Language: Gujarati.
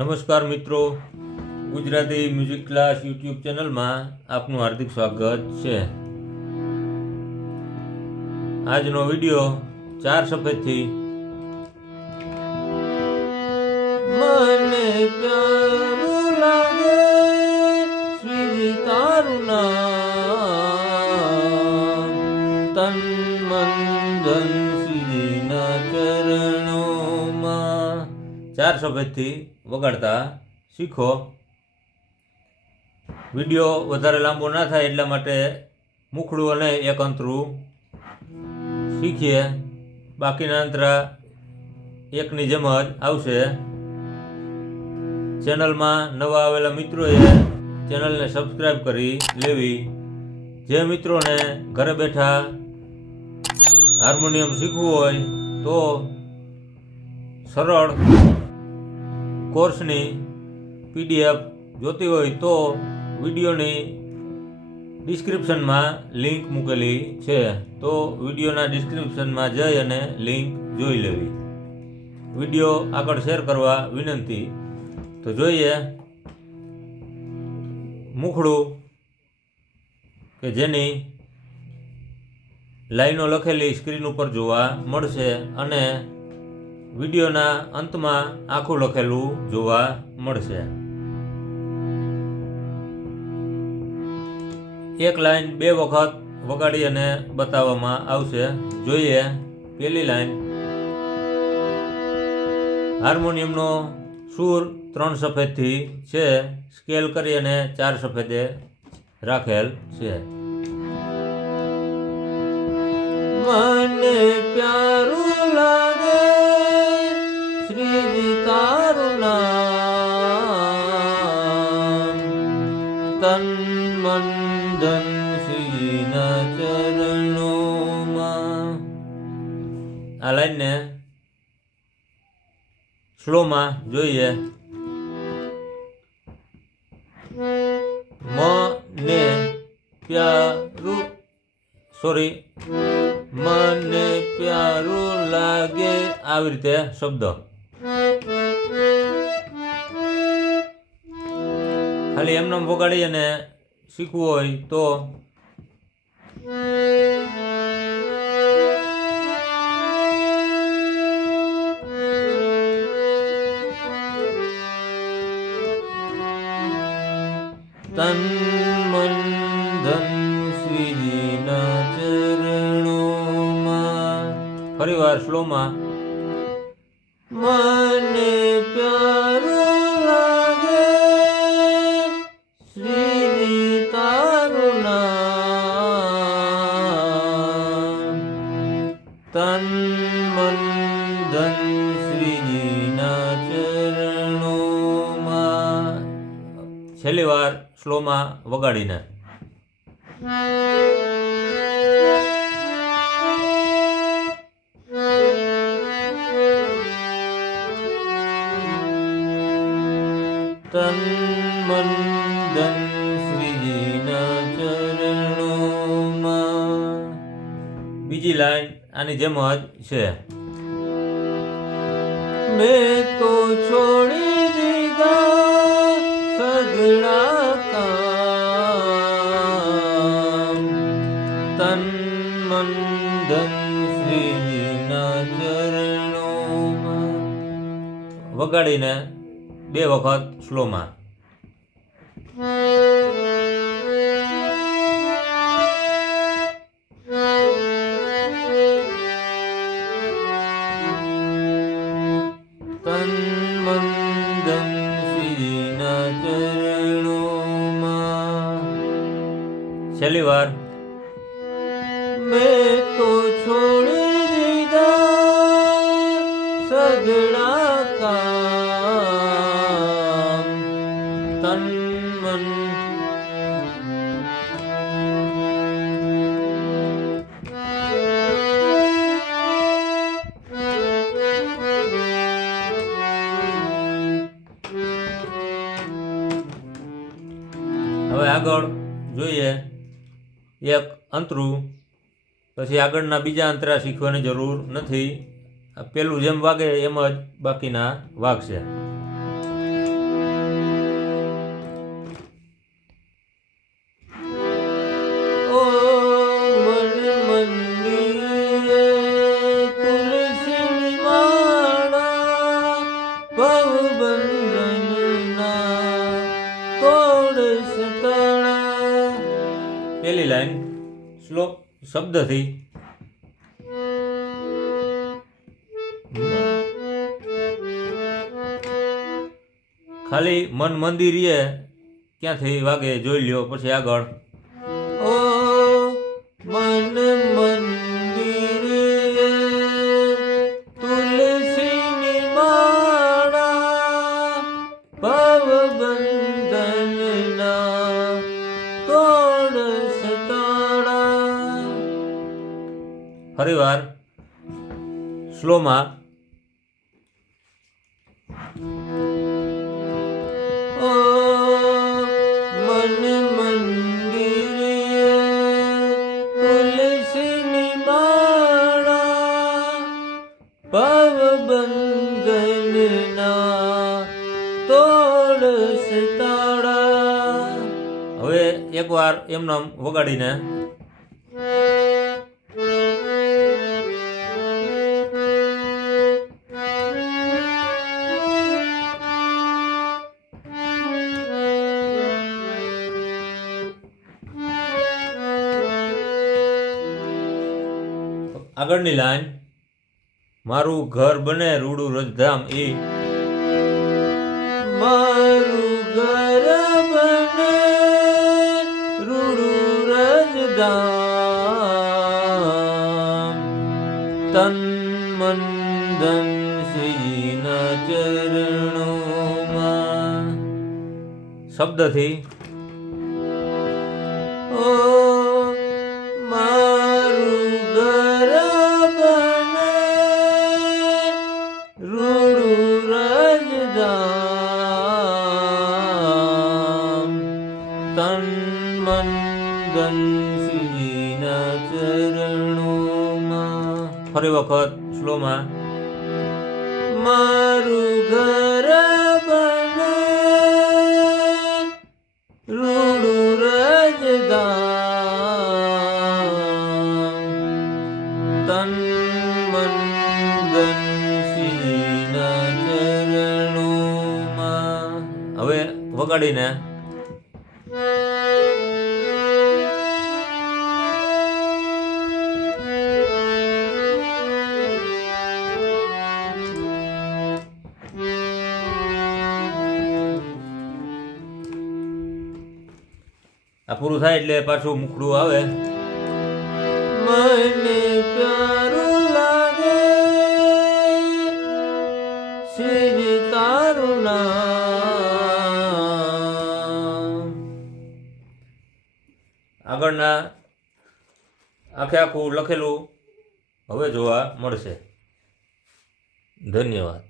નમસ્કાર મિત્રો, ગુજરાતી મ્યુઝિક ક્લાસ યુટ્યુબ ચેનલમાં આપનું હાર્દિક સ્વાગત છે। આજનો વિડીયો 4 સફેદથી મને પ્યારું લાગે શ્રી તારું નામ, તન મન ધન શ્રીના ચરણોમાં 4 સફેદથી વગાડતા શીખો। વિડીયો વધારે લાંબો ના થાય એટલા માટે મુખડું અને એક અંતરું શીખીએ, બાકીના અંતરા એકની જેમ જ આવશે। ચેનલમાં નવા આવેલા મિત્રોએ ચેનલને સબસ્ક્રાઈબ કરી લેવી। જે મિત્રોને ઘરે બેઠા હાર્મોનિયમ શીખવું હોય તો સરળ કોર્સની પીડીએફ જોતી હોય તો વિડીયોની ડિસ્ક્રિપ્શનમાં લિંક મૂકેલી છે, તો વિડીયોના ડિસ્ક્રિપ્શનમાં જઈ અને લિંક જોઈ લેવી। વિડીયો આગળ શેર કરવા વિનંતી। તો જોઈએ મુખડું કે જેની લાઈનો લખેલી સ્ક્રીન ઉપર જોવા મળશે અને વિડીયોના અંતમાં આખું લખેલું જોવા મળશે। એક લાઈન 2 વખત વગાડી અને બતાવવામાં આવશે। જોઈએ પહેલી લાઈન। હાર્મોનિયમનો સૂર 3 સફેદથી છે, સ્કેલ કરી અને 4 સફેદે રાખેલ છે। મને પ્યારું લાગે શ્રી તારું નામ, તન મન ધન શ્રીના ચરણોમાં। આ લાઈનને સ્લોમાં જોઈએ। મને પ્યારું મને પ્યારું લાગે, આવી રીતે શબ્દ ખાલી એમને વગાડી અને શીખવું હોય તો તન મન ધન શ્રીના ચરણોમાં। ફરીવાર સ્લોમાં। મને પ્યારું લાગે શ્રી તારું નામ, તન મન ધન શ્રીના ચરણોમાં। છેલ્લી વાર સ્લોમાં વગાડીને। તન મન ધન શ્રીજીના ચરણોમાં। બીજી લાઈન આની જેમ જ છે। મેં તો છોડી દીધા સઘળા કામ, તન મન ધન શ્રીજીના ચરણોમાં। વગાડીને 2 વખત સ્લોમાં। તન મન ધન શ્રીના ચરણોમાં। છેલ્લી વાર। મેં તો છોડી દીધા સઘળા કામ, તન મન હવે આગળ જોઈએ એક અંતરું, પછી આગળના બીજા અંતરા શીખવાની જરૂર નથી। પેલું જેમ વાગે એમ જ બાકીના વાગશે। લાઈન શ્લોક શબ્દથી. ખાલી મન મંદિરીએ ક્યાંથી વાગે જોઈ લ્યો, પછી આગળ. ઓ મન મંદિરીએ તુલસીની માળા, ભવબંધનના તોડ સતાડા. ફરીવાર સ્લોમાં. ઓ મન મંદિરીએ તુલસીની માળા, ભવબંધનના તોડ સતાડા. હવે એકવાર એમનામ વગાડીને. આગળની લાઈન. મારું ઘર બને રૂડું રજધામ એ. મારું ઘર બને રૂડું રજધામ, તન મન ધન શ્રીના ચરણોમાં. શબ્દથી. ઓ મારું ઘર બને રૂડું રજધામ, તન મન ધન શ્રીના ચરણોમાં. ફરી વખત સ્લોમાં. મારું ઘર બને રૂડું રજધામ, તન મન ધન શ્રીના ચરણોમાં. હવે વગાડીને. આ પૂરું થાય એટલે પાછું મુખડું આવે. મને પ્યારું લાગે શ્રી તારું નામ. આગળના આખે આખું લખેલું હવે જોવા મળશે. ધન્યવાદ.